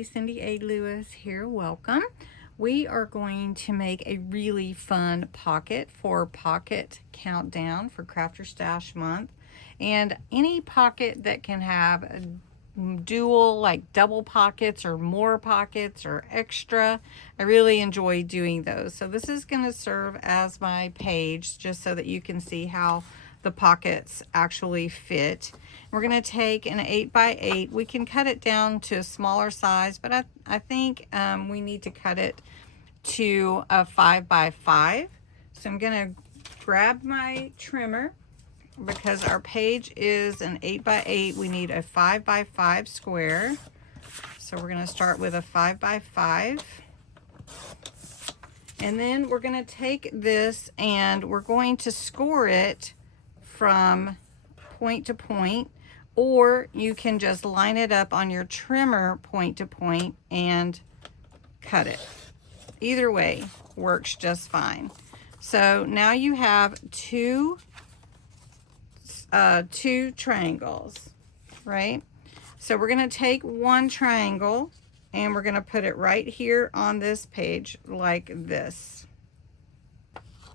everybody, Cindy A. Lewis here. Welcome. We are going to make a really fun pocket for Pocket Countdown for Craft Your Stash Month. And any pocket that can have a dual, like double pockets or more pockets or extra, I really enjoy doing those. So this is going to serve as my page just so that you can see how the pockets actually fit. We're going to take an 8x8. We can cut it down to a smaller size, but I think we need to cut it to a 5x5. So I'm going to grab my trimmer. Because our page is an 8x8, we need a 5x5 square. So we're going to start with a 5x5. And then we're going to take this and we're going to score it from point to point, or you can just line it up on your trimmer point to point and cut it. Either way works just fine. So now you have two triangles, right? So we're going to take one triangle and we're going to put it right here on this page like this.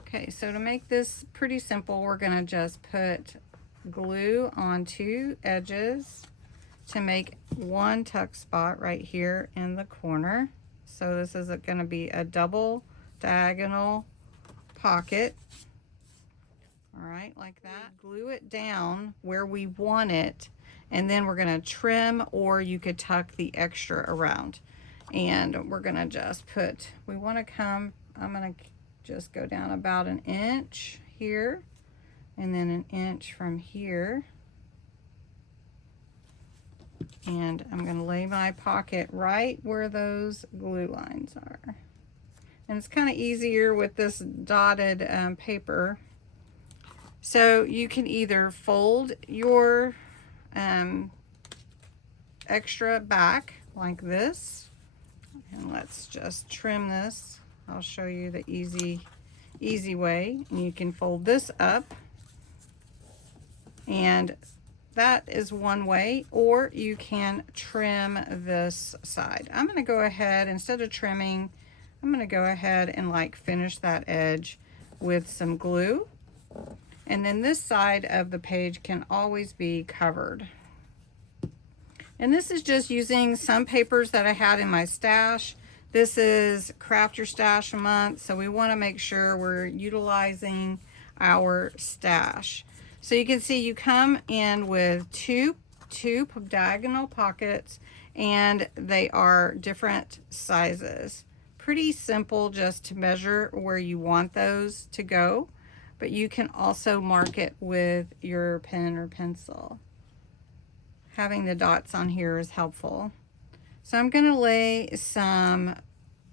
Okay, so to make this pretty simple, we're going to just put glue on two edges to make one tuck spot right here in the corner. So this is going to be a double diagonal pocket. All right, like that. Glue it down where we want it, and then we're going to trim, or you could tuck the extra around. And we're going to just put, we want to come, I'm going to just go down about an inch here, and then an inch from here. And I'm going to lay my pocket right where those glue lines are. And it's kind of easier with this dotted paper. So you can either fold your extra back like this, and let's just trim this. I'll show you the easy way. And you can fold this up, and that is one way, or you can trim this side. I'm going to go ahead, instead of trimming, I'm going to go ahead and like finish that edge with some glue. And then this side of the page can always be covered. And this is just using some papers that I had in my stash. This is Craft Your Stash Month, so we want to make sure we're utilizing our stash. So you can see you come in with two diagonal pockets, and they are different sizes. Pretty simple just to measure where you want those to go. But you can also mark it with your pen or pencil. Having the dots on here is helpful. So I'm going to lay some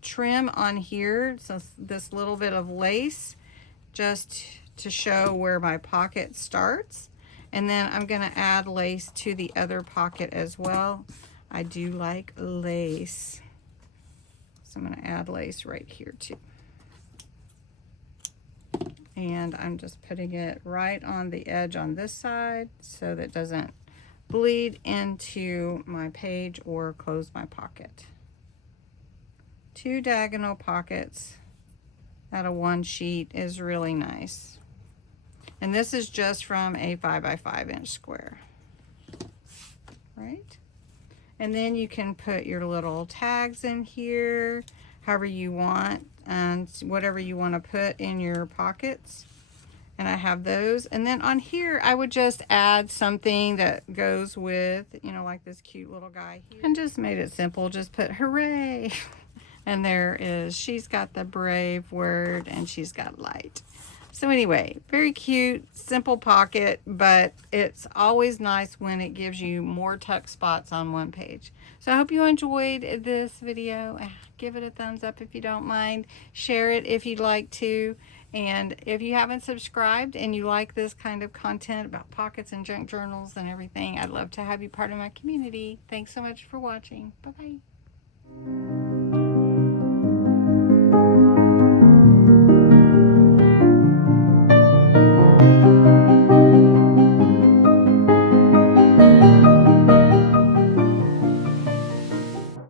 trim on here, so this little bit of lace, just to show where my pocket starts. And then I'm going to add lace to the other pocket as well. I do like lace, so I'm going to add lace right here too. And I'm just putting it right on the edge on this side so that it doesn't bleed into my page or close my pocket. Two diagonal pockets out of one sheet is really nice. And this is just from a 5x5 inch square, right? And then you can put your little tags in here, however you want, and whatever you want to put in your pockets. And I have those. And then on here, I would just add something that goes with, you know, like this cute little guy here. And just made it simple. Just put hooray. And there is, she's got the brave word, and she's got light. So anyway, very cute, simple pocket, but it's always nice when it gives you more tuck spots on one page. So I hope you enjoyed this video. Give it a thumbs up if you don't mind. Share it if you'd like to. And if you haven't subscribed and you like this kind of content about pockets and junk journals and everything, I'd love to have you part of my community. Thanks so much for watching. Bye-bye.